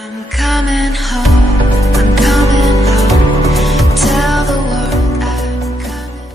I'm coming home, I'm coming home. Tell the world I'm coming.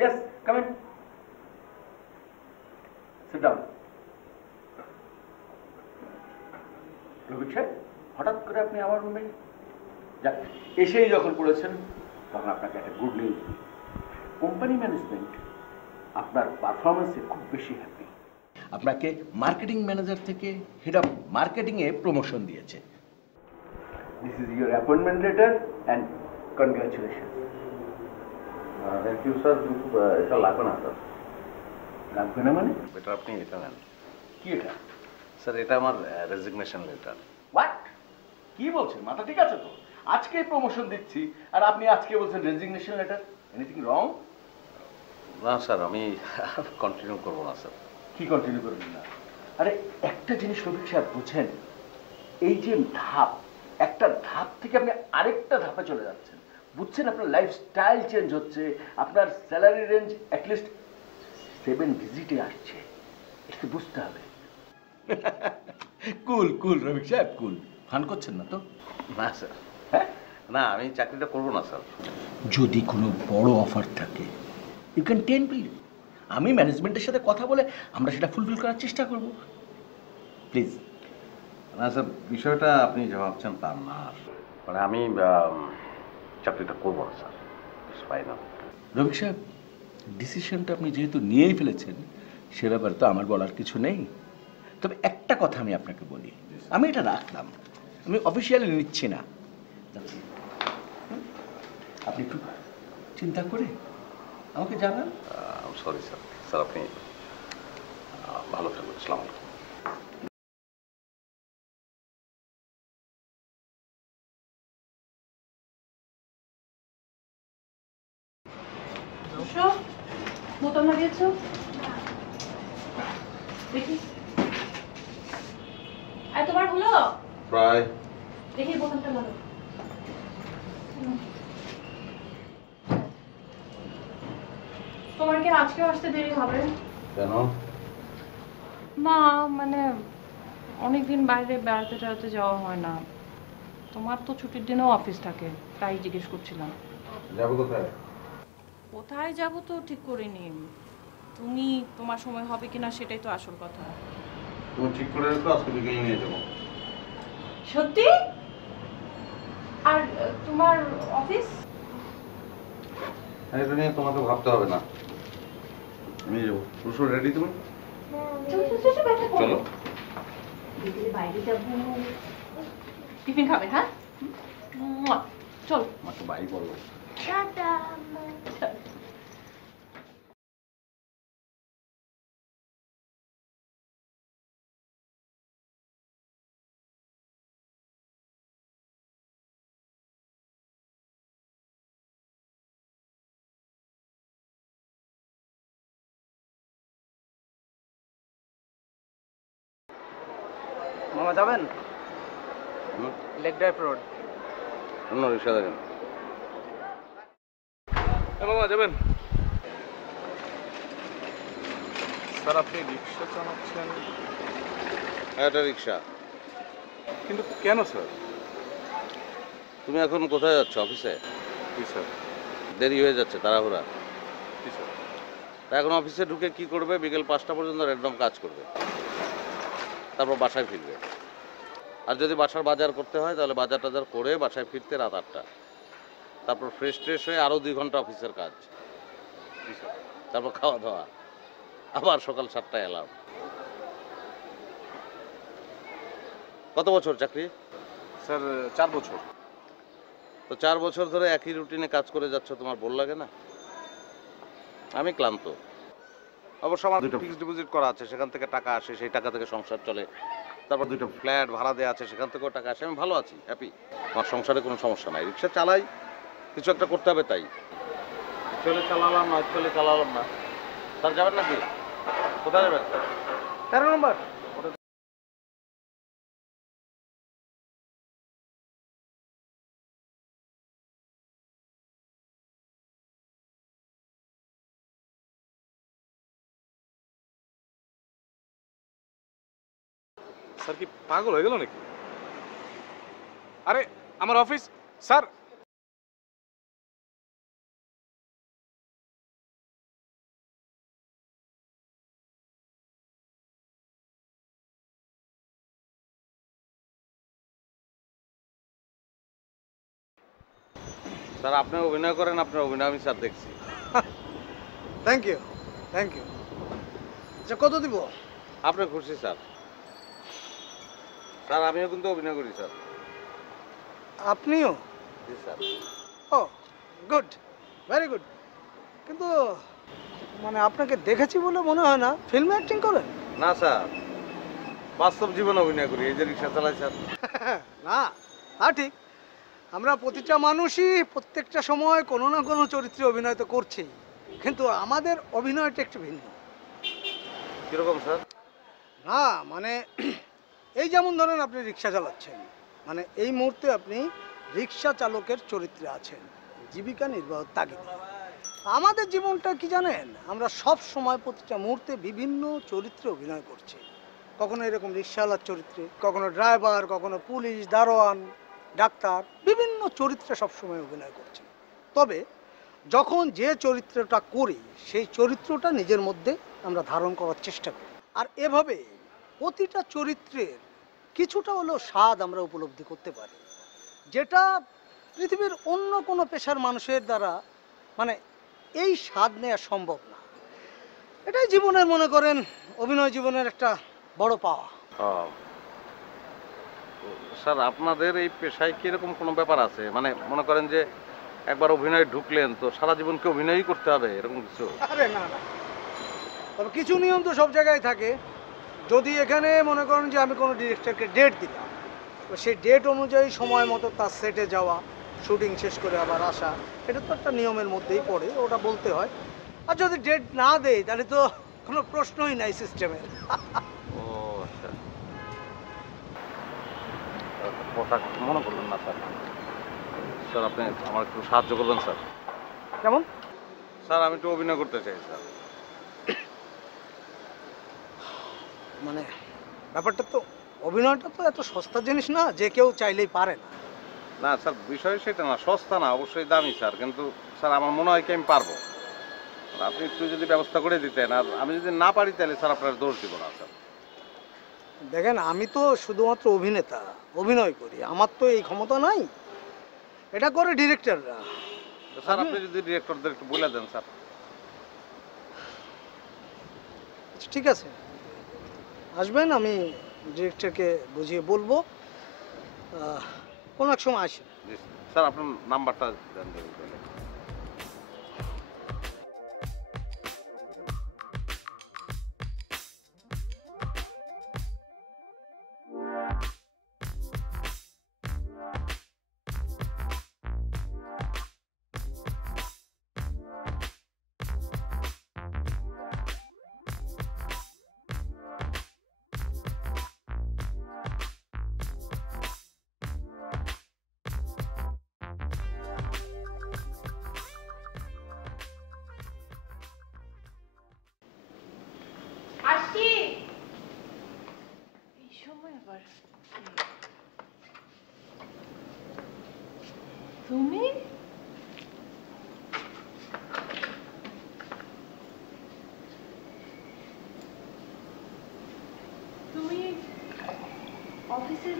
Yes, come in. Sit down. রবিক সাহেব, হঠাৎ করে আপনি আমার রুমে যাক, এসেই যখন পড়েছেন তখন আপনাকে একটা গুড নিউজ। কোম্পানি ম্যানেজমেন্ট আপনার পারফরমেন্সে খুব বেশি হ্যাপি। আপনাকে মার্কেটিং ম্যানেজার থেকে হেড অফ মার্কেটিংয়ে প্রমোশন দিয়েছে। This is your appointment letter and congratulation. Thank you sir, কিন্তু এটা লাগবে না স্যার। লাগবে না মানে? এটা আপনি এটা নেন। কি এটা? স্যার এটা আমার রেজিগনেশন লেটার। হোয়াট? কি বলছেন? মাথা ঠিক আছে তো? আজকে প্রমোশন দিচ্ছি আর আপনি আজকে বলছেন রেজিগনেশন লেটার। Anything wrong? না স্যার, আমি কন্টিনিউ করবো না স্যার। কি কন্টিনিউ করবেন না? আরে একটা জিনিস রবিক সাহেব বুঝছেন, এই যে ধাপ, একটা ধাপ থেকে আপনি আরেকটা ধাপে চলে যাচ্ছেন, বুঝছেন? আপনার লাইফস্টাইল চেঞ্জ হচ্ছে, আপনার স্যালারি রেঞ্জ অ্যাটলিস্ট 7 ডিজিটে আসছে। এটা বুঝতে হবে। কুল কুল রবিক সাহেব, কুল। ফান করছেন না তো? না স্যার, হ্যাঁ, না আমি চাকরিটা করবো না স্যার। যদি কোনো বড় অফার থাকে ইউ ক্যান টেন বিল। আমি ম্যানেজমেন্টের সাথে কথা বলে আমরা সেটা ফুলফিল করার চেষ্টা করব। প্লিজ। না স্যার, বিষয়টা আপনি যা ভাবছেন তা না। মানে আমি চাকরিটা করবো না স্যার, ফাইনাল। রবিক সাহেব, ডিসিশনটা আপনি যেহেতু নিয়েই ফেলেছেন সে ব্যাপারে তো আমার বলার কিছু নেই। তবে একটা কথা আমি আপনাকে বলি, আমি এটা রাখলাম, আমি অফিসিয়ালি নিচ্ছি না। আপনি একটু চিন্তা করে আমাকে জানান। Sorry sir. স্যার আপনি ভালো থাকবেন। আসসালামু আলাইকুম। বোতাম লাগিয়েছো দেখি। আর তোমার হলো? প্রায়। দেখি বোতামটা লাগো। তোমার কি আজকেও আসতে দেরি হবে? কেন? না মানে অনেকদিন বাইরে বেড়াতে টেড়াতে যাওয়া হয় না। তোমার তো ছুটির দিনেও অফিস থাকে, তাই জিজ্ঞেস করছিলাম। যাবো কোথায়? কোথায় যাব তো ঠিক করিনি। তুমি তোমার সময় হবে কিনা সেটাই তো আসল কথা। তুমি ঠিক করে রেখো, আজকে বিকেলে নিয়ে যাবো। সত্যি? আর তোমার অফিস? এটা নিয়ে তোমাকে ভাবতে হবে না, নিয়ে যাবো। রুশো রেডি তুমি? চলো। বাইরে যাবো, টিফিন খাবে? হ্যাঁ চল। আমার তো বাই করবো। মামা যাবেন? Lake drive road. অন্য রিক্সা দেখেন। মামা যাবেন? স্যার আপনি রিক্সা চালাচ্ছেন? এটা রিক্সা। কিন্তু কেন স্যার? তুমি এখন কোথায় যাচ্ছ? অফিসে? জি স্যার। দেরি হয়ে যাচ্ছে, তাড়াহুড়া। জি স্যার। তা এখন অফিসে ঢুকে কি করবে? বিকেল 5টা পর্যন্ত র্যান্ডম কাজ করবে, তারপর বাসায় ফিরবে। আর যদি বাসার বাজার করতে হয় তাহলে বাজার টাজার করে বাসায় ফিরতে রাত 8টা। তারপর ফ্রেশ ট্রেশ হয়ে আরও 2 ঘন্টা অফিসের কাজ, জি স্যার। তারপর খাওয়া দাওয়া, আবার সকাল 7টায় এলাম। কত বছর চাকরি? স্যার 4 বছর। তো 4 বছর ধরে একই রুটিনে কাজ করে যাচ্ছ, তোমার বোর লাগে না? আমি ক্লান্ত। অবশ্য আমার 2টা ফিক্সড ডিপোজিট করা আছে, সেখান থেকে টাকা আসে, সেই টাকা থেকে সংসার চলে। তারপর 2টা ফ্ল্যাট ভাড়া দেওয়া আছে, সেখান থেকেও টাকা আসে। আমি ভালো আছি, হ্যাপি। আমার সংসারে কোনো সমস্যা নাই। রিক্সা চালাই, কিছু একটা করতে হবে তাই। চলে চালালাম না, চলে চালালাম না। স্যার যাবেন নাকি? কোথায় যাবেন? 13 নম্বর। স্যার কি পাগল হয়ে গেল নাকি? আরে আমার অফিস স্যার। স্যার আপনি অভিনয় করেন, আপনার অভিনয় আমি স্যার দেখছি। Thank you, thank you. আচ্ছা, কত দিব? আপনি খুশি স্যার? স্যার আমিও কিন্তু অভিনয় করি স্যার। আপনিও? জি স্যার। ও গুড, ভেরি গুড। কিন্তু মানে আপনাকে দেখেছি বলে মনে হয় না ফিল্মে অ্যাক্টিং করেন। না স্যার, বাস্তব জীবনে অভিনয় করি, এই যে রিক্সা চালাই স্যার। না, হ্যাঁ ঠিক। আমরা প্রতিটা মানুষই প্রত্যেকটা সময় কোনো না কোনো চরিত্রে অভিনয় তো করছেই, কিন্তু আমাদের অভিনয়টা একটু ভিন্ন। কিরকম স্যার? না মানে এই যেমন ধরেন আপনি রিক্সা চালাচ্ছেন, মানে এই মুহূর্তে আপনি রিক্সা চালকের চরিত্রে আছেন, জীবিকা নির্বাহ তাগিদে। আমাদের জীবনটা কি জানেন, আমরা সব সময় প্রতিটা মুহূর্তে বিভিন্ন চরিত্রে অভিনয় করছি। কখনো এরকম রিক্সাওয়ালার চরিত্রে, কখনো ড্রাইভার, কখনো পুলিশ, দারোয়ান, ডাক্তার, বিভিন্ন চরিত্রে সবসময় অভিনয় করছি। তবে যখন যে চরিত্রটা করি সেই চরিত্রটা নিজের মধ্যে আমরা ধারণ করার চেষ্টা করি, আর এভাবে প্রতিটা চরিত্রের কিছুটা হলেও স্বাদ আমরা উপলব্ধি করতে পারি, যেটা পৃথিবীর অন্য কোনো পেশার মানুষের দ্বারা মানে এই স্বাদ নেওয়া সম্ভব না। এটাই জীবনের মনে করেন অভিনয় জীবনের একটা বড় পাওয়া। স্যার আপনাদের এই পেশায় কি এরকম কোনো ব্যাপার আছে, মানে মনে করেন যে একবার অভিনয় ঢুকলেন তো সারা জীবন কি অভিনয়ই করতে হবে, এরকম কিছু? আরে না না, তবে কিছু নিয়ম তো সব জায়গায় থাকে। যদি এখানে মনে করেন যে আমি কোনো ডিরেক্টরকে ডেট দিলাম, তো সেই ডেট অনুযায়ী সময় মতো তার সেটে যাওয়া, শুটিং শেষ করে আবার আসা, এটা তো একটা নিয়মের মধ্যেই পড়ে, ওটা বলতে হয়। আর যদি ডেট না দেয় তাহলে তো কোনো প্রশ্নই নাই সিস্টেমের। ও আচ্ছা, কথা মনে করলেন না স্যার। স্যার আপনি আমার একটু সাহায্য করবেন স্যার। কেমন? স্যার আমি একটু অভিনয় করতে চাই স্যার। মানে ব্যাপারটা তো, অভিনয়টা তো এত সস্তা জিনিস না যে কেউ চাইলেই পারে না। না স্যার, বিষয় সেটা না, সস্তা না, অবশ্যই দামি স্যার, কিন্তু স্যার আমার মনে হয় কি আমি পারবো। আপনি একটু যদি ব্যবস্থা করে দিতেন, আর আমি যদি না পারি তাহলে স্যার আপনার দোষ দিব না স্যার। দেখেন, আমি তো শুধুমাত্র অভিনেতা, অভিনয় করি, আমার তো এই ক্ষমতা নাই, এটা করে ডিরেক্টররা। স্যার আপনি যদি ডিরেক্টরদের একটু বলে দেন স্যার। আচ্ছা, ঠিক আছে, আসবেন, আমি ডিরেক্টরকে বুঝিয়ে বলবো, কোনো এক সময় আসেন। জি স্যার, আপনার নাম্বারটা দেন।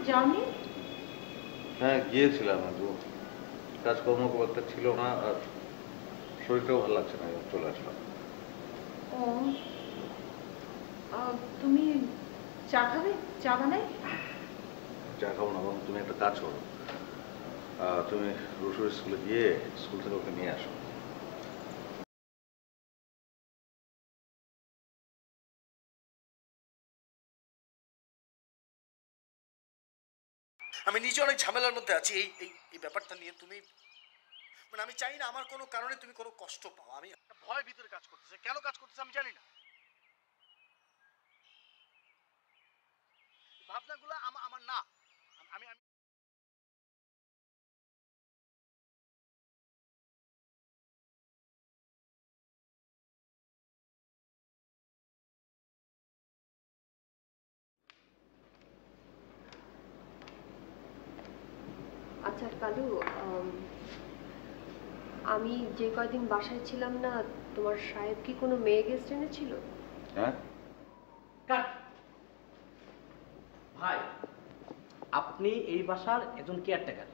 যাওনি? হ্যাঁ গিয়েছিলাম, একটু কাজকর্ম খুব একটা ছিল না, আর শরীরটাও ভালো লাগছে না, চলে আসলাম। ও তুমি চা খাবে? চা বানাই? চা খাবো না, বরং তুমি একটা কাজ করো, তুমি রুশুর স্কুলে গিয়ে স্কুল থেকে ওকে নিয়ে আসো। আমি নিজে অনেক ঝামেলার মধ্যে আছি এই এই এই ব্যাপারটা নিয়ে। তুমি মানে আমি চাই না আমার কোনো কারণে তুমি কোনো কষ্ট পাও। আমি একটা ভয় ভিতরে কাজ করতেছে, কেন কাজ করতেছে আমি জানি না। ভাবনাগুলো আমার না। আমি আমি আচ্ছা কালু, আমি যে কয়দিন বাসায় ছিলাম না, তোমার সাহেব কি কোনো মেয়ে গেস্ট এনেছিল? হ্যাঁ কাট। ভাই, আপনি এই বাসার একজন কেয়ারটেকার,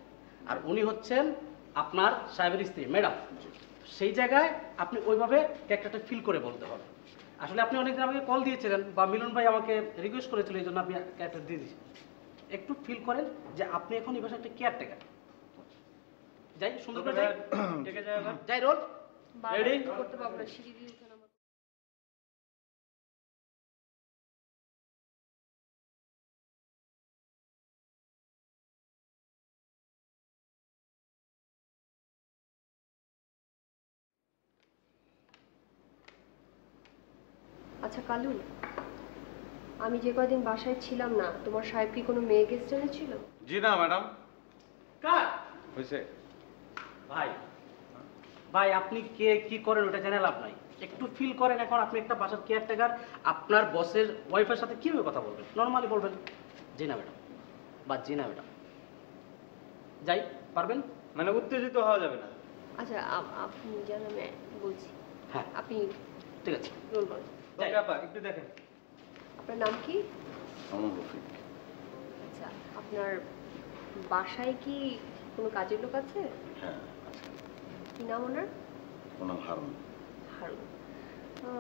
আর উনি হচ্ছেন আপনার সাহেবের স্ত্রী ম্যাডাম। সেই জায়গায় আপনি ওইভাবে ক্যারেক্টারটা ফিল করে বলতে হবে। আসলে আপনি অনেকদিন আমাকে কল দিয়েছিলেন, বা মিলন ভাই আমাকে রিকোয়েস্ট করেছিল, এই জন্য আপনি ক্যারেক্টার দিয়ে দিয়েছেন। একটু ফিল করেন যে আপনি এখন এই বাসার একটা কেয়ারটেকার। যাই, সুন্দর করে যাই, যাই রোল রেডি করতে পারবো না, সিঁড়ি দিয়ে উঠে নামা। আচ্ছা কালু, আমি যে কয়দিন বাসায় ছিলাম না, তোমার সাহেব কি কোনো মেয়ে গেস্ট এনেছিল? জি না ম্যাডাম। কাট। হয়েছে ভাই, ভাই আপনি কে কি করেন ওটা জেনে লাভ নাই। একটু ফিল করেন, এখন আপনি একটা বাসার কেয়ারটেকার, আপনার বসের ওয়াইফের সাথে কিভাবে কথা বলবেন? নর্মালি বলবেন জি না ম্যাডাম বা জি না ম্যাডাম। যাই, পারবেন? মানে উত্তেজিত হওয়া যাবে না। আচ্ছা আপনি জান, আমি বলছি। হ্যাঁ আপনি ঠিক আছে। রোল বলেন। যাই। আপা একটু দেখেন। আপনার নাম কি? আমার রফিক। আচ্ছা, আপনার বাসায় কি কোনো কাজের লোক আছে? হ্যাঁ আচ্ছা, কি নাম ওনার? ওনার হারুন। হারুন।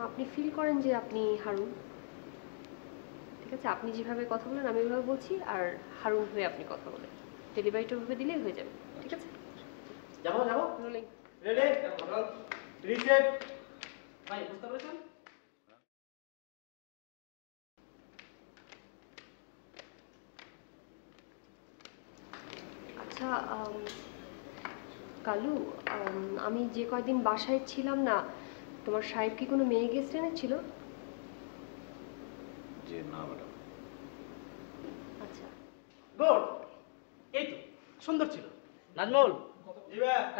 আপনি ফিল করেন যে আপনি হারুন। ঠিক আছে, আপনি যেভাবে কথা বলেন আমি ওইভাবে বলছি, আর হারুন হয়ে আপনি কথা বলেন। ডেলিভারিটা ওইভাবে দিলেই হয়ে যাবে। ঠিক আছে, যাবো যাবো। রোলিং। Ready reset. ভাই বুঝতে পেরেছেন? আচ্ছা কালু, আমি যে কয়দিন বাসায় ছিলাম না, তোমার সাহেব কি কোনো মেয়ে গেস্ট এনেছিল? জি না ম্যাডাম। আচ্ছা, গুড। এই তো সুন্দর ছিল। নাজমুল,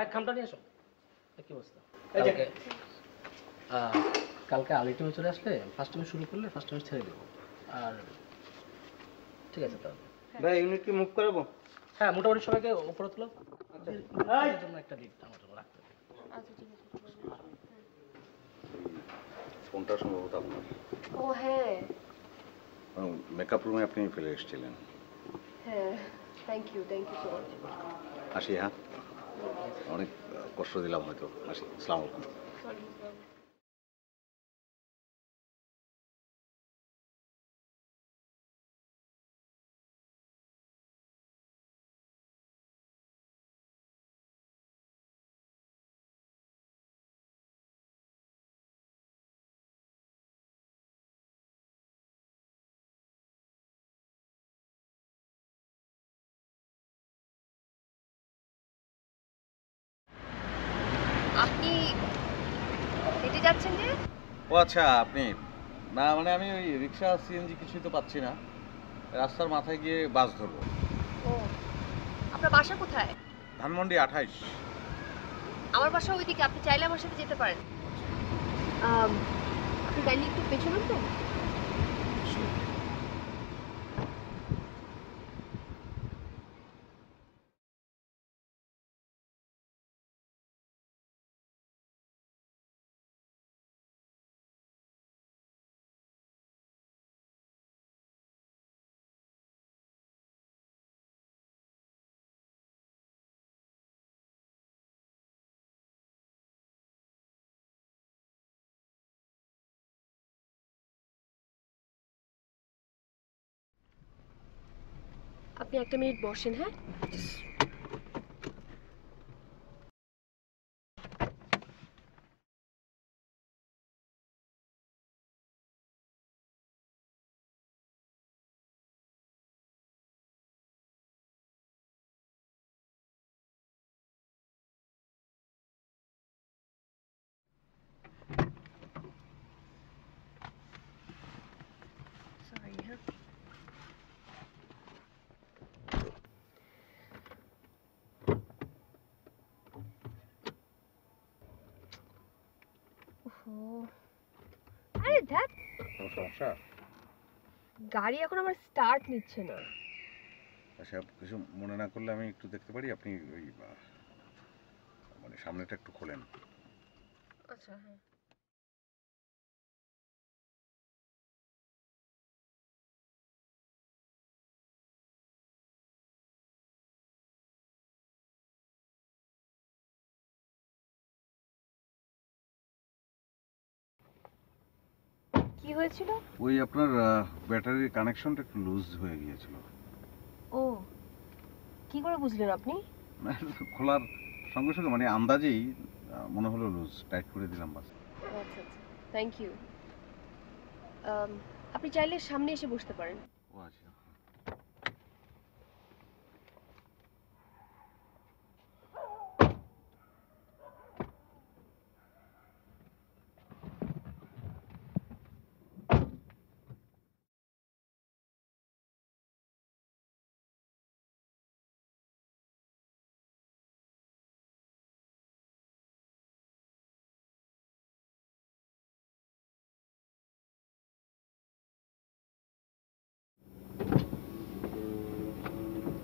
এক খামটা নিয়ে এসো। কি অবস্থা? কালকে কালকে আলিটিমে চলে আসলে ফার্স্ট টাইম শুরু করলে ফার্স্ট টাইম ছেড়ে দেবো। আর ঠিক আছে তাহলে ভাই ইউনিট কি মুভ করাবো? হ্যাঁ, মোটামুটি সবাইকে উপরে তুলো। এর জন্য একটা দিক আমার জন্য রাখতে হবে। আচ্ছা ঠিক আছে। ফোনটা সম্ভবত আপনার। ও হ্যাঁ মেকআপ রুমে আপনি ফেলে এসেছিলেন। হ্যাঁ, থ্যাংক ইউ সো মাচ। আসি, হ্যাঁ অনেক কষ্ট দিলাম হয়তো। আসি, আসসালামু আলাইকুম। সরি। আপনি হেঁটে যাচ্ছেন যে? ও আচ্ছা, আপনি না, মানে আমি ওই রিক্সা সিএনজি কিছুই তো পাচ্ছি না, রাস্তার মাথায় গিয়ে বাস ধরবো। ও, আপনার বাসা কোথায়? ধানমন্ডি 28। আমার বাসা ওইদিকে, আপনি চাইলে আমার সাথে যেতে পারেন। আপনি গাড়ি একটু পেছনে তো। আপনি একটা মিনিট বসেন, হ্যাঁ? সরি, হ্যাঁ। আরে দেখ, কোনো সমস্যা? গাড়ি এখন আমার স্টার্ট নিচ্ছে না। আচ্ছা, কিছু মনে না করলে আমি একটু দেখতে পারি? আপনি ওই মানে সামনেটা একটু খোলেন। আচ্ছা, হ্যাঁ। কি হয়েছিল? ওই আপনার ব্যাটারির কানেকশনটা একটু লুজ হয়ে গিয়েছিল। ও, কি করে বুঝলেন আপনি? খোলার সঙ্গে সঙ্গে মানে আন্দাজেই মনে হলো লুজ, টাইট করে দিলাম বাস। আচ্ছা আচ্ছা, থ্যাংক ইউ। আপনি চাইলে সামনে এসে বসতে পারেন। ও আচ্ছা।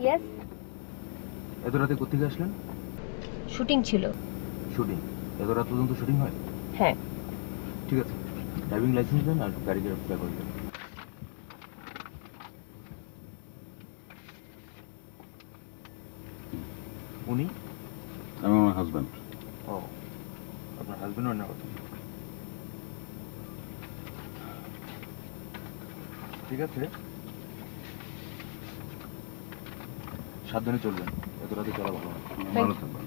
ইয়েস, এত রাতে কোথেকে আসলেন? শুটিং ছিল। শুটিং? এত রাত পর্যন্ত শুটিং হয়? হ্যাঁ। ঠিক আছে, ড্রাইভিং লাইসেন্স দেন আর গাড়িকে অ্যাপ্লাই করে দেন। উনি? আমি আমার হাজব্যান্ড। ও, আপনার হাজব্যান্ড রান্না করতেন? ঠিক আছে, সাবধানে চলবেন, এত রাতে চলা ভালো না। ভালো থাকবেন।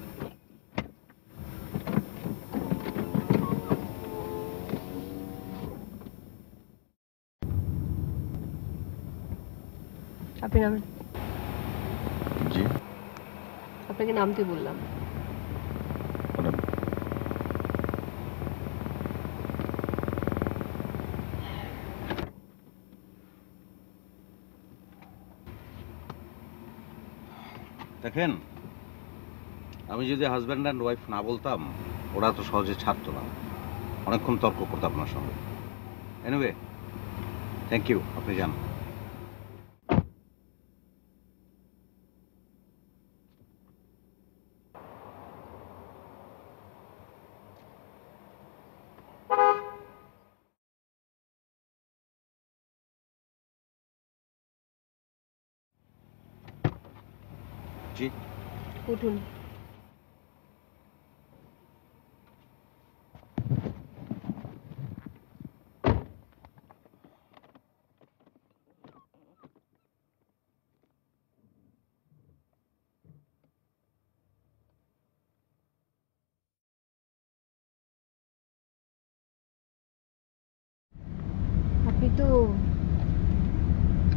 আপনি নামেন। জি, আপনাকে নামতে বললাম। দেখেন, আমি যদি হাজব্যান্ড অ্যান্ড ওয়াইফ না বলতাম, ওরা তো সহজে ছাড়তো না, অনেকক্ষণ তর্ক করতো আপনার সঙ্গে। এনিওয়ে, থ্যাংক ইউ, আপনি যান। জি, উঠুন। আপনি তো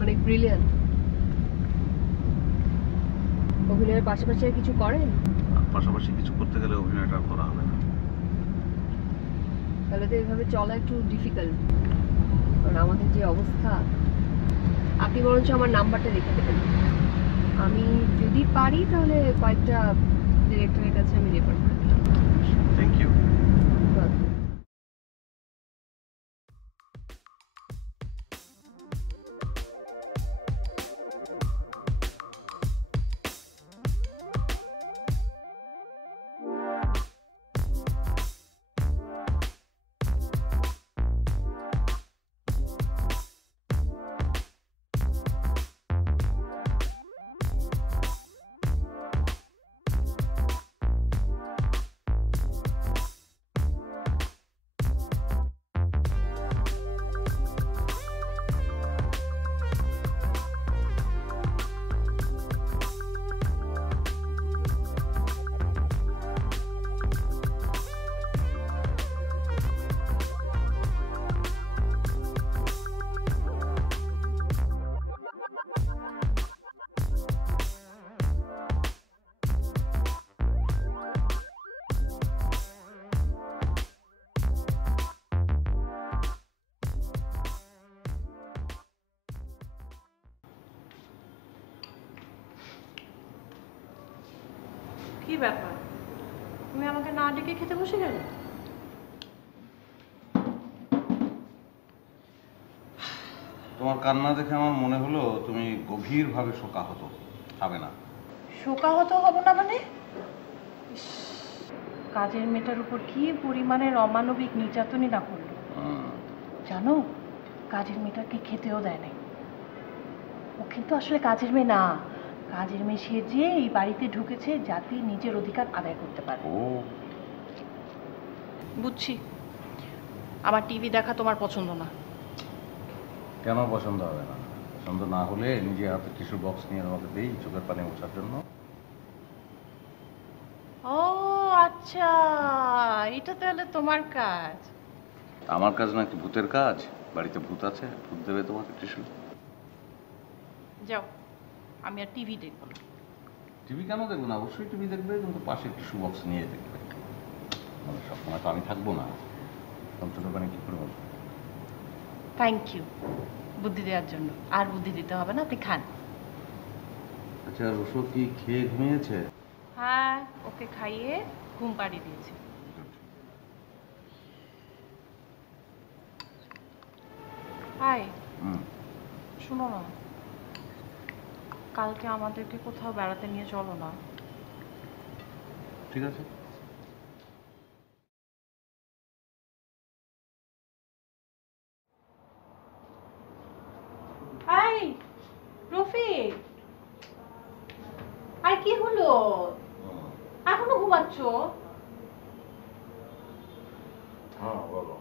অনেক ব্রিলিয়ান্ট। অভিনয়ের পাশাপাশি আর কিছু করেন? পাশাপাশি কিছু করতে গেলে অভিনয়টা আর করা হবে না। তাহলে তো এভাবে চলা একটু ডিফিকাল্ট, কারণ আমাদের যে অবস্থা। আপনি বরঞ্চ আমার নাম্বারটা রেখে দেবেন, আমি যদি পারি তাহলে কয়েকটা ডিরেক্টরের কাছে আমি রেফার করে দিলাম। Thank you. কি ব্যাপার, তুমি আমাকে না ডেকে খেতে বসে গেলে? তোমার কান্না দেখে আমার মনে হলো তুমি গভীরভাবে শোকাহত। খাবে না? শোকাহত হব না মানে? ইস, কাজের মেয়েটার উপর কি পরিমাণের অমানবিক নির্যাতনই না করলো জানো। কাজের মেয়েটাকে খেতেও দেয় নাই। ও কিন্তু আসলে কাজের মেয়ে না, কাজের মেয়ে সেজে এই বাড়িতে ঢুকেছে যাতে নিজের অধিকার আদায় করতে পারে। বুঝছি, আমার টিভি দেখা তোমার পছন্দ না। কেন পছন্দ হবে না? পছন্দ না হলে নিজে হাতে টিস্যু বক্স নিয়ে আমাকে দেই চোখের পানি মোছার জন্য। ও আচ্ছা, এটা তাহলে তোমার কাজ। আমার কাজ না, কি ভূতের কাজ? বাড়িতে ভূত আছে, ভূত দেবে তোমাকে টিস্যু। যাও, আমি আর টিভি দেখবো না। টিভি কেন দেখবে না? অবশ্যই টিভি দেখবে, কিন্তু পাশে টিস্যু বক্স নিয়ে দেখবে। মানে সবসময় তো আমি থাকবো না, চোখের পানি কি করে বলবো? থ্যাংক ইউ বুদ্ধি দেওয়ার জন্য। আর বুদ্ধি দিতে হবে না, আপনি খান। আচ্ছা, রসো কি খেয়ে ঘুমিয়েছে? হ্যাঁ, ওকে খাইয়ে ঘুম পাড়িয়ে দিয়েছি। হাই, শোনো না, কালকে আমাদেরকে কোথাও বেড়াতে নিয়ে চলো না। ঠিক আছে। হাই রফিক, আর কি হলো? এখনো ঘুমাচ্ছ? হ্যাঁ বলো।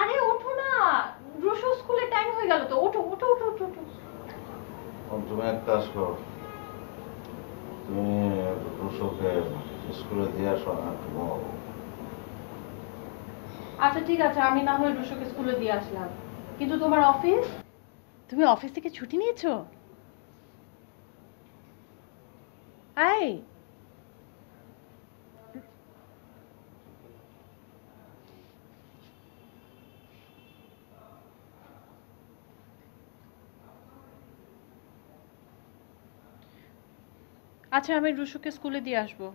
আরে ওঠো না, রুশো স্কুলের টাইম হয়ে গেল তো। ওঠো ওঠো ওঠো ওঠো ওঠো। তুমি এক কাজ করো, তুমি রুশোকে স্কুলে দিয়ে আসো, না ঘুমাবো। আচ্ছা ঠিক আছে, আমি না হয় রুশোকে স্কুলে দিয়ে আসলাম, কিন্তু তোমার অফিস? তুমি অফিস থেকে ছুটি নিয়েছো? এই আচ্ছা, আমি রুশোকে স্কুলে দিয়ে আসবো,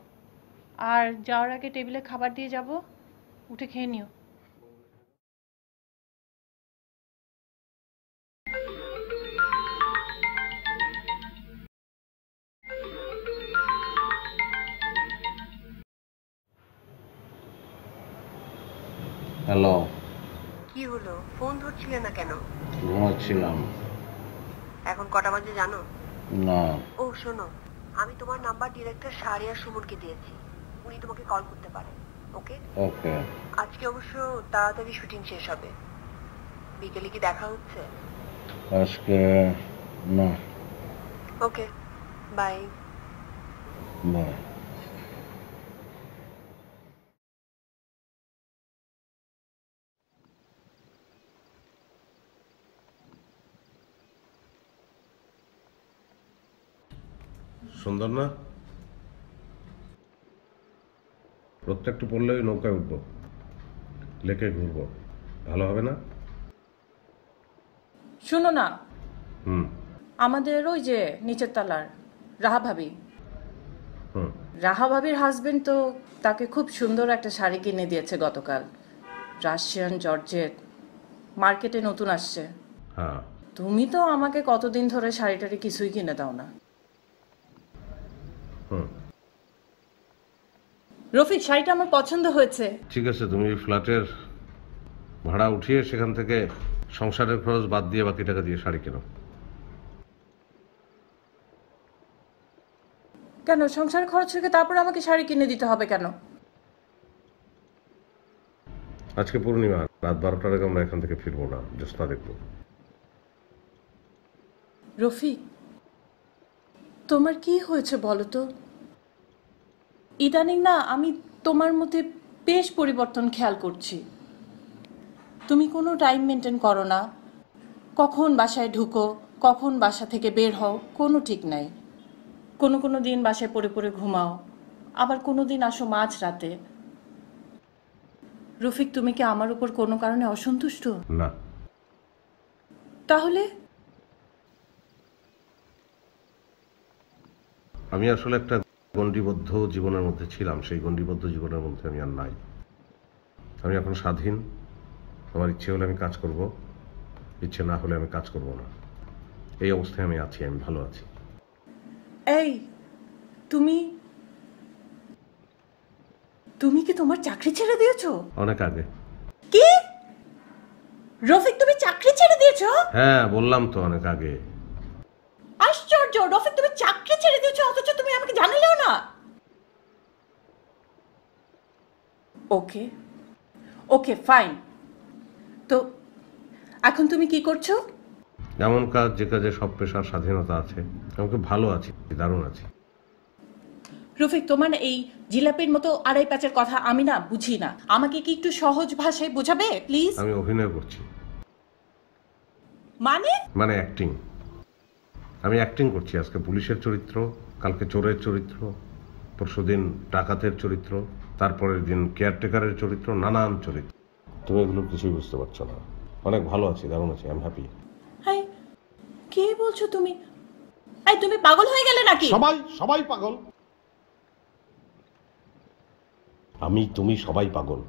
আর যাওয়ার আগে টেবিলে খাবার দিয়ে যাব, উঠে খেয়ে নিও। হ্যালো। কি হলো, ফোন ধরছিলে না কেন? ঘুমাচ্ছিলাম। এখন কটা বাজে জানো? না। ও শোনো, আমি তোমার নাম্বার ডিরেক্টর শাহরিয়ার সুমনকে দিয়েছি, উনি তোমাকে কল করতে পারেন। ওকে ওকে। আজকে অবশ্য তাড়াতাড়ি শুটিং শেষ হবে। বিকেলে কি দেখা হচ্ছে? আজকে না। ওকে, বাই। বাই। সুন্দর না? প্রত্যেকটা পড়লেই নৌকায় উঠবো, লেকে ঘুরবো, ভালো হবে না? শোনো না, হুম আমাদের ওই যে নিচের তলার রাহা ভাবি, হুম রাহা ভাবির হাজবেন্ড তো তাকে খুব সুন্দর একটা শাড়ি কিনে দিয়েছে গতকাল, রাশিয়ান জর্জেট, মার্কেটে নতুন আসছে। হ্যাঁ। তুমি তো আমাকে কতদিন ধরে শাড়িটারি কিছুই কিনে দাও না। হুম রফিক, শাড়িটা আমার পছন্দ হয়েছে। ঠিক আছে, তুমি ফ্ল্যাটের ভাড়া উঠিয়ে সেখান থেকে সংসারের খরচ বাদ দিয়ে বাকি টাকা দিয়ে শাড়ি কেনো। কেন সংসার খরচ থেকে তারপর আমাকে শাড়ি কিনে দিতে হবে কেন? আজকে পূর্ণিমা, রাত 12টার আগে আমরা এখান থেকে ফিরবো না, জ্যোৎস্না দেখবো। রফিক, তোমার কি হয়েছে বলো তো? ইদানিং না আমি তোমার মধ্যে বেশ পরিবর্তন খেয়াল করছি। তুমি কোনো টাইম মেনটেন করো না, কখন বাসায় ঢুকো, কখন বাসা থেকে বের হও কোনো ঠিক নাই। কোনো কোনো দিন বাসায় পড়ে পড়ে ঘুমাও, আবার কোনো দিন আসো মাঝ রাতে। রফিক, তুমি কি আমার উপর কোনো কারণে অসন্তুষ্ট? না। তাহলে? আমি আসলে একটা গণ্ডিবদ্ধ জীবনের মধ্যে ছিলাম, সেই গণ্ডিবদ্ধ জীবনের মধ্যে আমি আর নাই। আমি এখন স্বাধীন। আমার ইচ্ছে হলে আমি কাজ করব, ইচ্ছে না হলে আমি কাজ করব না। এই অবস্থায় আমি আছি, আমি ভালো আছি। এই তুমি তুমি কি তোমার চাকরি ছেড়ে দিয়েছো? অনেক আগে। কি রফিক, তুমি চাকরি ছেড়ে দিয়েছো? হ্যাঁ, বললাম তো অনেক আগে। আশ্চর্য রফিক, তুমি চাকরি ছেড়ে দিয়েছো অথচ তুমি আমাকে জানালেও না। ওকে ওকে ফাইন, তো এখন তুমি কি করছো? এমন কাজ যে কাজে সব পেশার স্বাধীনতা আছে। আমি খুব ভালো আছি, দারুণ আছি। রফিক, তোমার এই জিলাপির মতো আড়াই প্যাচের কথা আমি না বুঝি না, আমাকে কি একটু সহজ ভাষায় বোঝাবে প্লিজ? আমি অভিনয় করছি। মানে অ্যাক্টিং। আমি অ্যাক্টিং করছি। আজকে পুলিশের চরিত্র, কালকে চোরের চরিত্র, পরশুদিন ডাকাতের চরিত্র, তারপরের দিন কেয়ারটেকারের চরিত্র, নানান চরিত্র। তুমি এগুলো কিছুই বুঝতে পারছো না। অনেক ভালো আছি, দারুণ আছি, আই এম হ্যাপি। কি বলছো তুমি? তুমি পাগল হয়ে গেলে নাকি? সবাই পাগল। আমি, তুমি সবাই পাগল।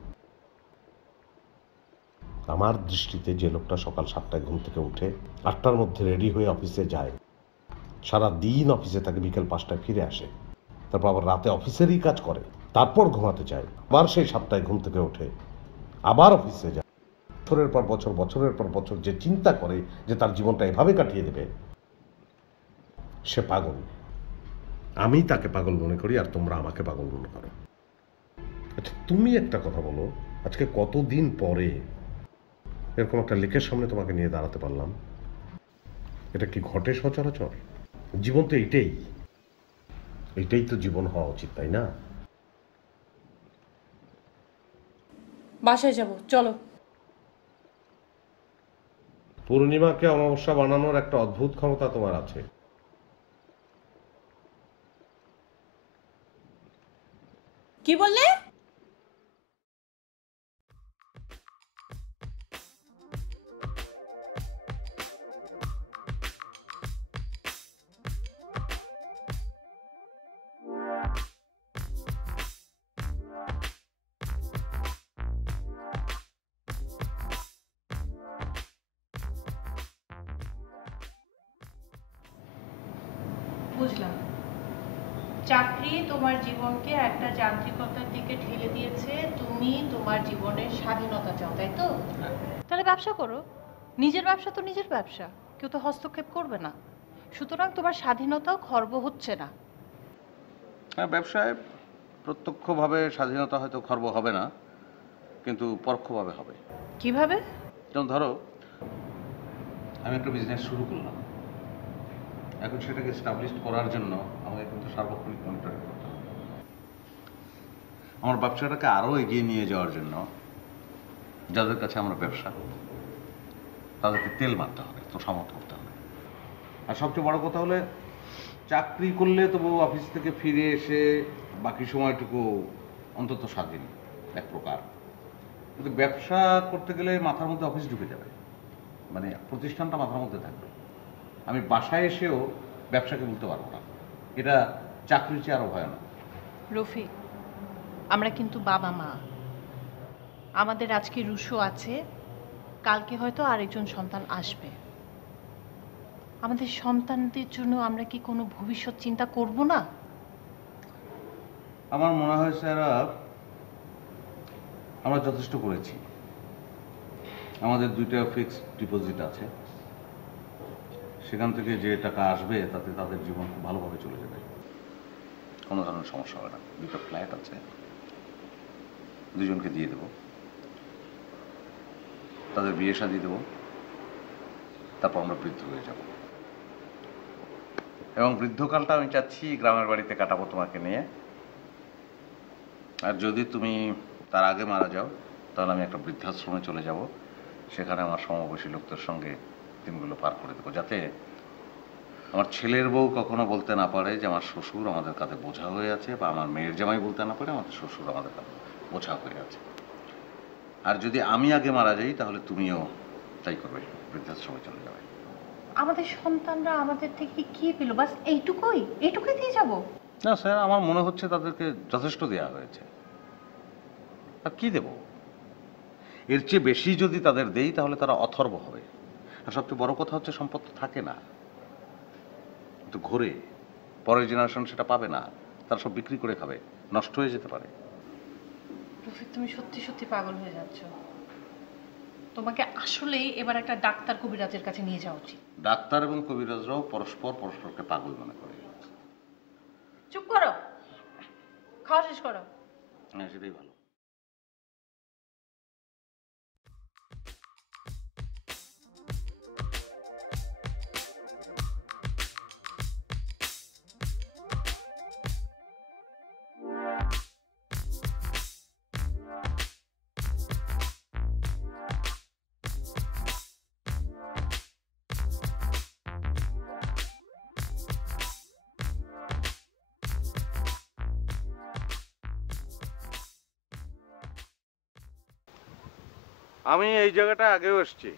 আমার দৃষ্টিতে যে লোকটা সকাল 7টায় ঘুম থেকে উঠে 8টার মধ্যে রেডি হয়ে অফিসে যায়, সারা দিন অফিসে থাকে, বিকেল 5টায় ফিরে আসে, তারপর আবার রাতে অফিসেরই কাজ করে, তারপর ঘুমাতে চায়, আবার সেই 7টায় ঘুম থেকে ওঠে, আবার অফিসে যায়, বছরের পর বছর, বছরের পর বছর যে চিন্তা করে যে তার জীবনটা এভাবে কাটিয়ে দেবে, সে পাগল। আমি তাকে পাগল মনে করি, আর তোমরা আমাকে পাগল মনে করো। আচ্ছা, তুমি একটা কথা বলো, আজকে কতদিন পরে এরকম একটা লেকের সামনে তোমাকে নিয়ে দাঁড়াতে পারলাম? এটা কি ঘটে সচরাচর? জীবন তো এইটাই তো জীবন হওয়া উচিত, তাই না? বাসায় যাব, চলো। পূর্ণিমাকে অমাবস্যা বানানোর একটা অদ্ভুত ক্ষমতা তোমার আছে। কি বললে? বুঝলাম, চাকরি তোমার জীবনকে একটা যান্ত্রিকতার দিকে ঠেলে দিয়েছে, তুমি তোমার জীবনের স্বাধীনতা চাও, তাই তো? তাহলে ব্যবসা করো, নিজের ব্যবসা তো নিজের ব্যবসা, কেউ তো হস্তক্ষেপ করবে না, সুতরাং তোমার স্বাধীনতাও খর্ব হচ্ছে না। হ্যাঁ, ব্যবসায় প্রত্যক্ষভাবে স্বাধীনতা হয়তো খর্ব হবে না, কিন্তু পরোক্ষভাবে হবে। কিভাবে? যেমন ধরো, আমি একটা বিজনেস শুরু করলাম, এখন সেটাকে এস্টাবলিশ করার জন্য আমাকে কিন্তু সার্বক্ষণিক মনিটরিং করতে হবে। আমার ব্যবসাটাকে আরও এগিয়ে নিয়ে যাওয়ার জন্য যাদের কাছে আমার ব্যবসা, তাদেরকে তেল মারতে হবে, তোষামত করতে হবে। আর সবচেয়ে বড় কথা হলে, চাকরি করলে তবু অফিস থেকে ফিরে এসে বাকি সময়টুকু অন্তত স্বাধীন এক প্রকার, কিন্তু ব্যবসা করতে গেলে মাথার মধ্যে অফিস ঢুকে যাবে, মানে প্রতিষ্ঠানটা মাথার মধ্যে থাকবে। আমি বাসায় এসেও ব্যবসাকে বলতে পারবো না, এটা চাকরির চেয়ে আরও ভয়ানক। রফিক, আমরা কিন্তু বাবা মা, আমাদের আজকে রুশো আছে, কালকে হয়তো আরেকজন সন্তান আসবে। আমাদের সন্তানদের জন্য আমরা কি কোনো ভবিষ্যৎ চিন্তা করব না? আমার মনে হয় স্যারা, আমরা যথেষ্ট করেছি। আমাদের 2টা ফিক্সড ডিপোজিট আছে, সেখান থেকে যে টাকা আসবে তাতে তাদের জীবন খুব ভালোভাবে চলে যাবে, কোনো ধরনের সমস্যা হবে না। 2টা ফ্ল্যাট আছে, 2জনকে দিয়ে দেবো, তাদের বিয়ে শাদী দেবো, তারপর আমরা বৃদ্ধ হয়ে যাব, এবং বৃদ্ধকালটা আমি চাচ্ছি গ্রামের বাড়িতে কাটাবো তোমাকে নিয়ে। আর যদি তুমি তার আগে মারা যাও, তাহলে আমি একটা বৃদ্ধাশ্রমে চলে যাব, সেখানে আমার সমবয়সী লোকদের সঙ্গে দিনগুলো পার করে দেবো, যাতে আমার ছেলের বউ কখনো বলতে না পারে যে আমার শ্বশুর আমাদের কাঁধে বোঝা হয়ে আছে, বা আমার মেয়ের জামাই বলতে না পারে আমাদের শ্বশুর আমাদের কাঁধে বোঝা হয়ে আছে। আর যদি আমি আগে মারা যাই, তাহলে তুমিও তাই করবে, বৃদ্ধাশ্রমে চলে যাবে। আমাদের সন্তানরা আমাদের থেকে কি পেল? বাস এইটুকুই দিয়ে যাব? না স্যার, আমার মনে হচ্ছে তাদেরকে যথেষ্ট দেওয়া হয়েছে। আর কি দেব? এর চেয়ে বেশি যদি তাদের দেই তাহলে তারা অথর্ব হবে। আর সবচেয়ে বড় কথা হচ্ছে সম্পদ তো থাকে না, কিন্তু ঘুরে পরের জেনারেশন সেটা পাবে না, তারা সব বিক্রি করে খাবে, নষ্ট হয়ে যেতে পারে। রফিক, তুমি সত্যি সত্যি পাগল হয়ে যাচ্ছ। তোমাকে আসলেই এবার একটা ডাক্তার কবিরাজের কাছে নিয়ে যাওয়া উচিত। ডাক্তার এবং কবিরাজরাও পরস্পরকে পাগল মনে করে। চুপ করো, খাওয়া শেষ করো। হ্যাঁ, সেটাই ভালো। আমি এই জায়গাটা আগেও এসেছি,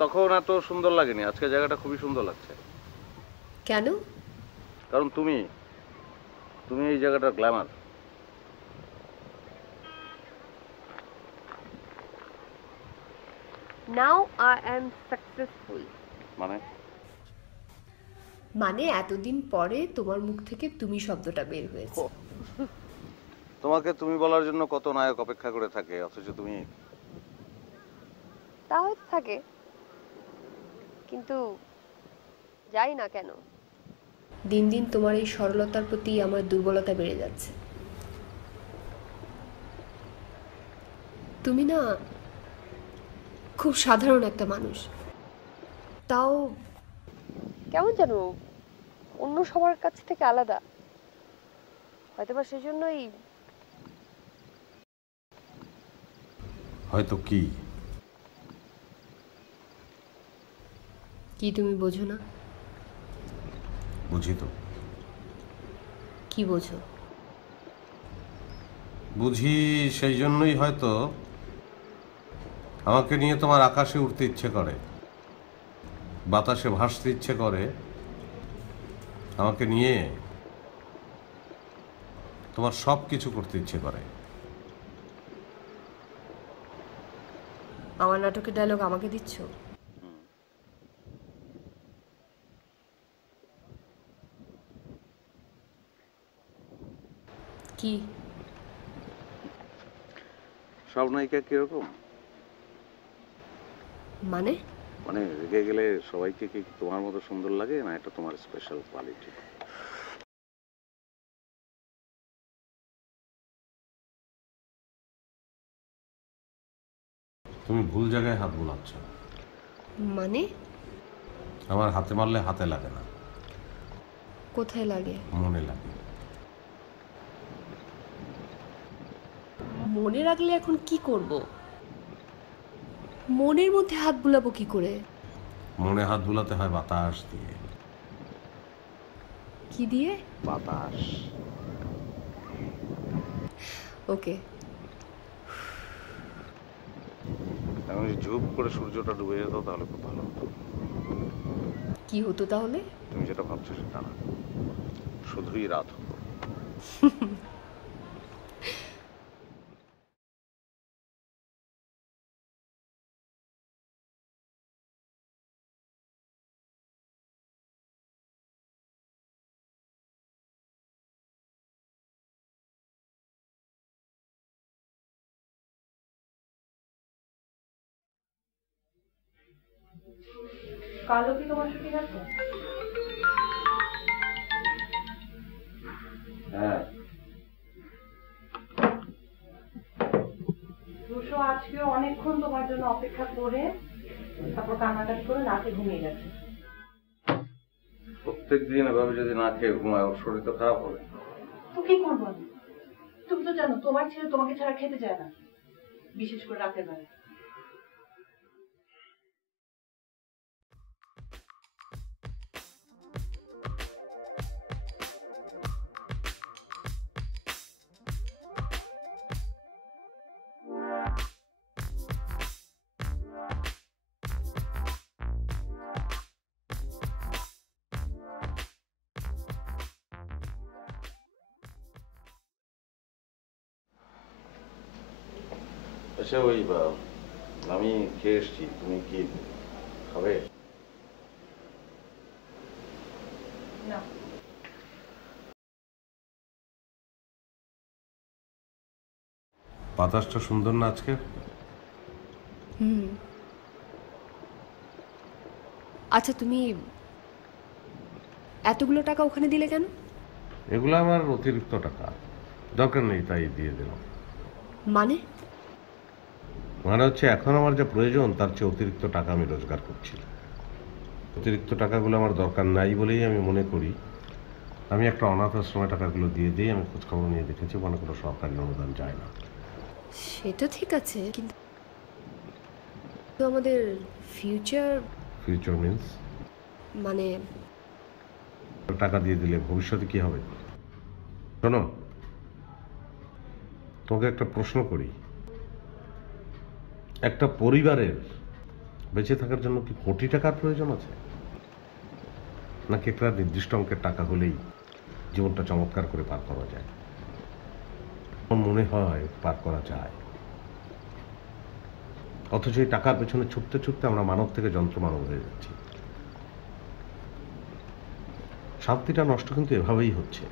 তখন এত সুন্দর লাগেনি। আজকে জায়গাটা খুবই সুন্দর লাগছে। কেন? কারণ তুমি এই জায়গাটার Glamour. Now I am successful. মানে এতদিন পরে তোমার মুখ থেকে তুমি শব্দটা বের হয়েছে। তোমাকে তুমি বলার জন্য কত নায়ক অপেক্ষা করে থাকে, অথচ তুমি। তা হয়তো থাকে, কিন্তু যাই না কেন দিন দিন তোমার এই সরলতার প্রতি আমার দুর্বলতা বেড়ে যাচ্ছে। তুমি না খুব সাধারণ একটা মানুষ, তাও কেমন যেন অন্য সবার কাছ থেকে আলাদা। হয়তোবা সেজন্যই। হয়তো কি? কি তুমি বোঝো না? বুঝি তো। কি বোঝো? বুঝি সেই জন্যই হয়তো আমাকে নিয়ে তোমার আকাশে উঠতে ইচ্ছে করে, বাতাসে ভাসতে ইচ্ছে করে, আমাকে নিয়ে তোমার সব কিছু করতে ইচ্ছে করে। আমার নাটকের ডায়লগ আমাকে দিচ্ছ? কি সব নায়িকা কিরকম? মানে রেগে গেলে সবাইকে কি তোমার মতো সুন্দর লাগে, না এটা তোমার স্পেশাল কোয়ালিটি? তুমি ভুল জায়গায় হাত বোলাচ্ছ। মানে আমার হাতে মারলে হাতে লাগে না, কোথায় লাগে? মনে লাগে। মনে রাখলে এখন কি করব? মনের মধ্যে হাত বুলাবো কি করে? মনে হাত বুলাতে হয় বাতাস দিয়ে। কি দিয়ে? বাতাস। ওকে। এখন যদি ঝুপ করে সূর্যটা ডুবে যেত তাহলে খুব ভালো হতো। কি হতো তাহলে? তুমি যেটা ভাবছো সেটা না, শুধুই রাত হতো। কালো কি তোমার শুটিং আছে? হ্যাঁ। রুশো আজকেও অনেকক্ষণ তোমার জন্য অপেক্ষা করে তারপর কান্নাকাটি করে রাতে ঘুমিয়ে গেছে। প্রত্যেক দিন এভাবে যদি না খেয়ে ঘুমায় ওর শরীর তো খারাপ হবে। তো কি করবো আমি? তুমি তো জানো তোমার ছেলে তোমাকে ছাড়া খেতে চায় না, বিশেষ করে রাতের বেলা। আচ্ছা ওই আমি খেয়ে এসছি, তুমি কি খাবে? না। বাতাসটা সুন্দর না আজকে? হুম। আচ্ছা তুমি এতগুলো টাকা ওখানে দিলে কেন? এগুলো আমার অতিরিক্ত টাকা, দরকার নেই তাই দিয়ে দিলাম। মানে? মানে হচ্ছে এখন আমার যা প্রয়োজন তার চেয়ে অতিরিক্ত টাকা আমি রোজগার করছি। অতিরিক্ত টাকাগুলো আমার দরকার নাই বলেই আমি মনে করি আমি একটা অনাথ আশ্রমে টাকাগুলো দিয়ে দিই। আমি খোঁজখবর নিয়ে দেখেছি মানে কোনো সরকারি অনুদান যায় না। সেটা ঠিক আছে, কিন্তু আমাদের ফিউচার ফিউচার মিন্স মানে টাকা দিয়ে দিলে ভবিষ্যতে কি হবে? শোনো, তোমাকে একটা প্রশ্ন করি, একটা পরিবারের বেঁচে থাকার জন্য কি কোটি টাকার প্রয়োজন আছে, নাকি একটা নির্দিষ্ট অঙ্কের টাকা হলেই জীবনটা চমৎকার করে পার করা যায়? আমার মনে হয় পার করা যায়। অথচ এই টাকার পেছনে ছুটতে ছুটতে আমরা মানব থেকে যন্ত্র মানব হয়ে যাচ্ছি। শান্তিটা নষ্ট কিন্তু এভাবেই হচ্ছে।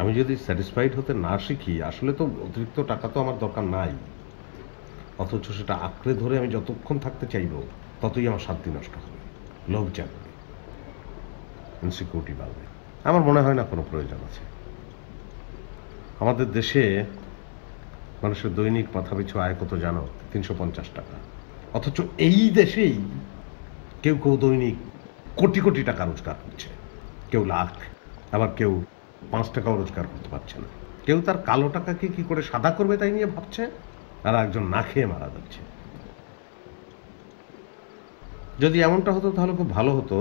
আমি যদি স্যাটিসফাইড হতে না শিখি, আসলে তো অতিরিক্ত টাকা তো আমার দরকার নাই, অথচ সেটা আঁকড়ে ধরে আমি যতক্ষণ থাকতে চাইব ততই আমার শান্তি নষ্ট হবে, লোভ জাগবে, ইনসিকিউরিটি বাড়বে। আমার মনে হয় না কোনো প্রয়োজন আছে। আমাদের দেশে মানুষের দৈনিক মাথাপিছু আয় কত জানো? 350 টাকা। অথচ এই দেশেই কেউ কেউ দৈনিক কোটি কোটি টাকা রোজগার করছে, কেউ লাখ, আবার কেউ 5 টাকাও রোজগার করতে পারছে না। কেউ তার কালো টাকাকে কি করে সাদা করবে তাই নিয়ে ভাবছে, আর একজন না খেয়ে মারা যাচ্ছে। যদি এমনটা হতো তাহলে খুব ভালো হতো।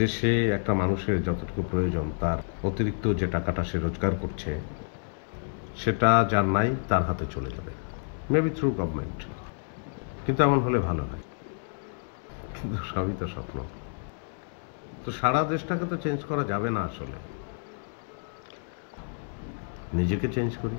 দেশে একটা মানুষের যতটুকু প্রয়োজন তার অতিরিক্ত যে টাকাটা সে রোজগার করছে সেটা যার নাই তার হাতে চলে যাবে, মেবি থ্রু গভর্নমেন্ট। কিন্তু এমন হলে ভালো হয়, কিন্তু সবই তো স্বপ্ন। তো সারা দেশটাকে তো চেঞ্জ করা যাবে না, আসলে নিজেকে চেঞ্জ করি।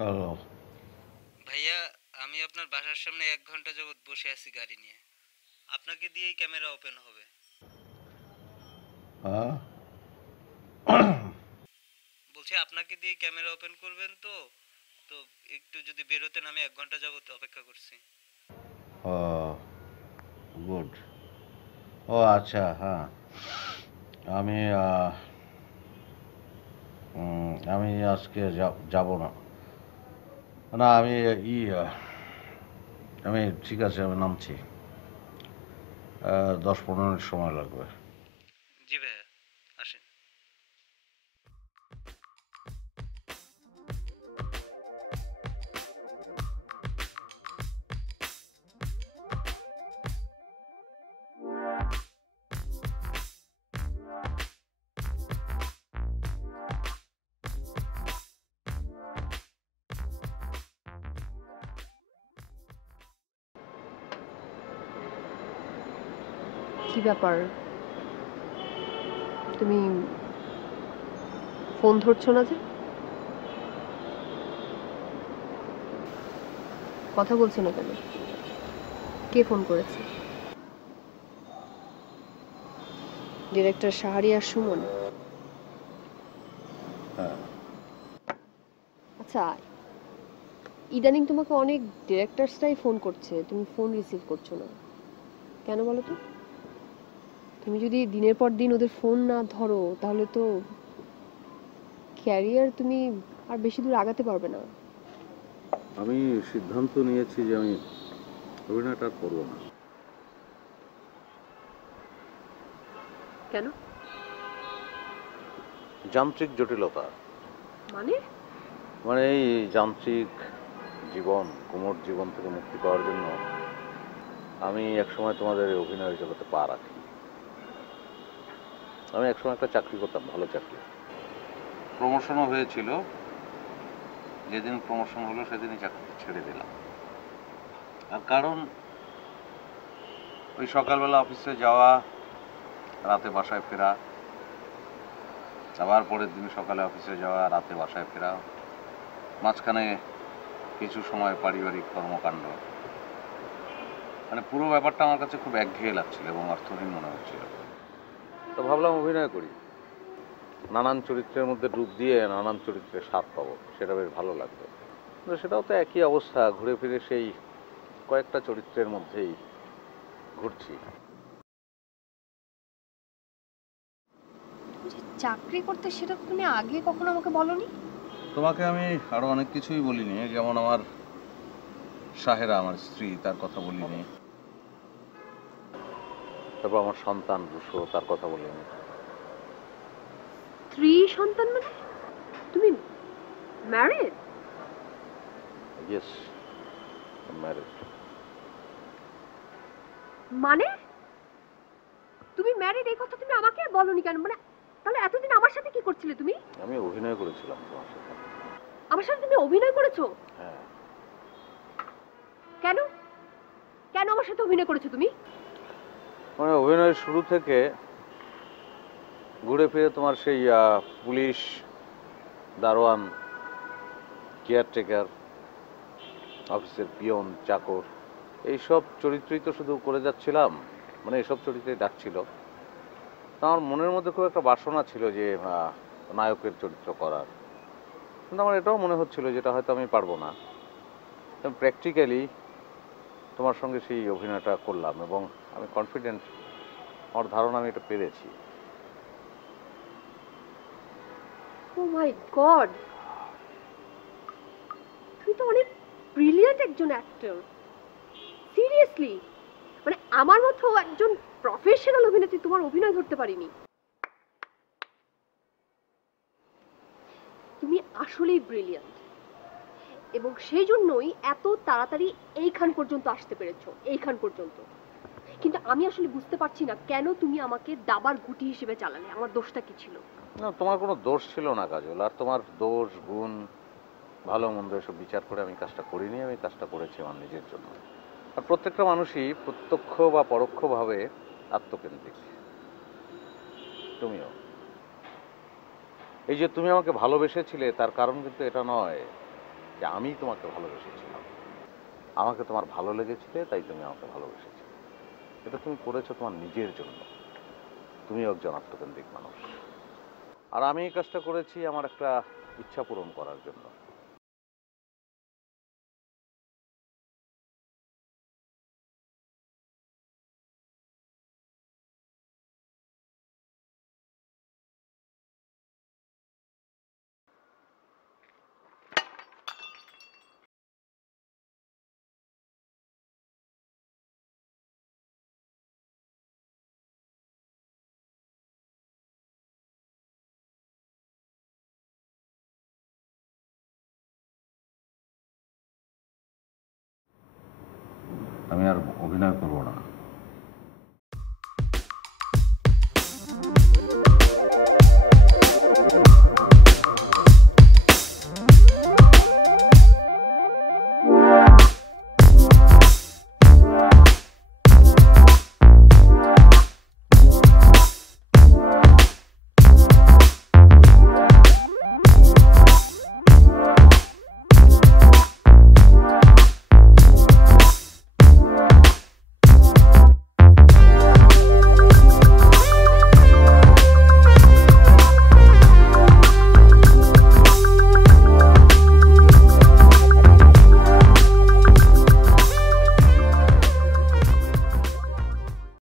হ্যালো। ভাইয়া, আমি আপনার বাসার সামনে 1 ঘন্টা যাবত বসে আছি গাড়ি নিয়ে। আপনাকে দিয়েই ক্যামেরা ওপেন হবে। হ্যাঁ, বলছি আপনাকে দিয়ে ক্যামেরা ওপেন করবেন তো? তো একটু যদি বেরোতেন, আমি 1 ঘন্টা যাবত অপেক্ষা করছি। গুড। ও আচ্ছা, হ্যাঁ। আমি আমি আজকে যাব না। না, আমি ঠিক আছে, আমি নামছি। 10-15 মিনিট সময় লাগবে। জি ভাইয়া, আসেন। কি ব্যাপার, তুমি ফোন ধরছো না যে? কথা বলছো না কেন? কে ফোন করেছে? ডিরেক্টর শাহরিয়ার সুমন? আচ্ছা, ইদানিং তোমাকে অনেক ডিরেক্টরসরাই ফোন করছে, তুমি ফোন রিসিভ করছো না কেন বলো তো? তুমি যদি দিনের পর দিন ওদের ফোন না ধরো তাহলে তো ক্যারিয়ার তুমি আর বেশি দূর আগাতে পারবে না। আমি সিদ্ধান্ত নিয়েছি যে আমি অভিনয়টা আর করবো না। কেন? যান্ত্রিক জটিলতা। মানে? মানে এই যান্ত্রিক জীবন, কুমোর জীবন থেকে মুক্তি পাওয়ার জন্য আমি একসময় তোমাদের এই অভিনয়ের জগতে পা রাখি। আমি একসময় একটা চাকরি করতাম, ভালো চাকরি, প্রমোশনও হয়েছিল। যেদিন প্রমোশন হলো সেদিনই চাকরিটা ছেড়ে দিলাম। আর কারণ ওই সকালবেলা অফিসে যাওয়া, রাতে বাসায় ফেরা, আবার পরের দিন সকালে অফিসে যাওয়া, রাতে বাসায় ফেরা, মাঝখানে কিছু সময় পারিবারিক কর্মকাণ্ড, মানে পুরো ব্যাপারটা আমার কাছে খুব একঘেয়ে লাগছিল এবং অর্থহীন মনে হচ্ছিল। তো ভাবলাম অভিনয় করি, নানান চরিত্রের মধ্যে ডুব দিয়ে নানান চরিত্রের স্বাদ পাবো, সেটা বেশ ভালো লাগবে। কিন্তু সেটাও তো একই অবস্থা, ঘুরে ফিরে সেই কয়েকটা চরিত্রের মধ্যেই ঘুরছি। চাকরি করতে, সেটা তো তুমি আগে কখনো আমাকে বলনি। তোমাকে আমি আরো অনেক কিছুই বলিনি, যেমন আমার সাহেরা, আমার স্ত্রী, তার কথা বলিনি। তারপর আমার সন্তান রুশো, তার কথা বলিনি। স্ত্রী সন্তান মানে তুমি ম্যারিড? Yes, married. মানে তুমি ম্যারিড, এই কথা তুমি আমাকে বলনি কেন? মানে তাহলে এতদিন আমার সাথে কি করছিলে তুমি? আমি অভিনয় করেছিলাম তোমার সাথে। আমার সাথে তুমি অভিনয় করেছো? হ্যাঁ। কেন কেন আমার সাথে অভিনয় করেছো তুমি? মানে অভিনয়ের শুরু থেকে ঘুরে ফিরে তোমার সেই পুলিশ, দারোয়ান, কেয়ারটেকার, অফিসের পিয়ন, চাকর, এইসব চরিত্রই তো শুধু করে যাচ্ছিলাম। মানে এসব চরিত্রই ডাকছিল। আমার মনের মধ্যে খুব একটা বাসনা ছিল যে নায়কের চরিত্র করার, কিন্তু আমার এটাও মনে হচ্ছিল যেটা হয়তো আমি পারবো না। প্র্যাকটিক্যালি তোমার সঙ্গে সেই অভিনয়টা করলাম এবং আমি কনফিডেন্ট, আমার ধারণা আমি এটা পেরেছি। ও মাই গড, তুমি তো অনেক ব্রিলিয়ান্ট একজন অ্যাক্টর। সিরিয়াসলি, মানে আমার মতো একজন প্রফেশনাল অভিনেত্রী তোমার অভিনয় ধরতে পারিনি। তুমি আসলেই ব্রিলিয়ান্ট, এবং সেই জন্যই এত তাড়াতাড়ি এইখান পর্যন্ত আসতে পেরেছো, এইখান পর্যন্ত। কিন্তু আমি আসলে বুঝতে পারছি না কেন তুমি আমাকে দাবার গুটি হিসেবে চালালে। আমার দোষটা কি ছিল? না, তোমার কোনো দোষ ছিল না কাজল। আর তোমার দোষ, গুণ, ভালো মন্দ এসব বিচার করে আমি কাজটা করিনি। আমি কাজটা করেছি আমার নিজের জন্য। আর প্রত্যেকটা মানুষই প্রত্যক্ষ বা পরোক্ষভাবে আত্মকেন্দ্রিক, তুমিও। এই যে তুমি আমাকে ভালোবেসেছিলে, তার কারণ কিন্তু এটা নয় যে আমি তোমাকে ভালোবেসেছিলাম। আমাকে তোমার ভালো লেগেছিলে, তাই তুমি আমাকে ভালোবেসেছিলে। এটা তুমি করেছো তোমার নিজের জন্য। তুমি একজন আত্মকেন্দ্রিক মানুষ, আর আমি এই কাজটা করেছি আমার একটা ইচ্ছা পূরণ করার জন্য। আমি আর অভিনয় করবো না।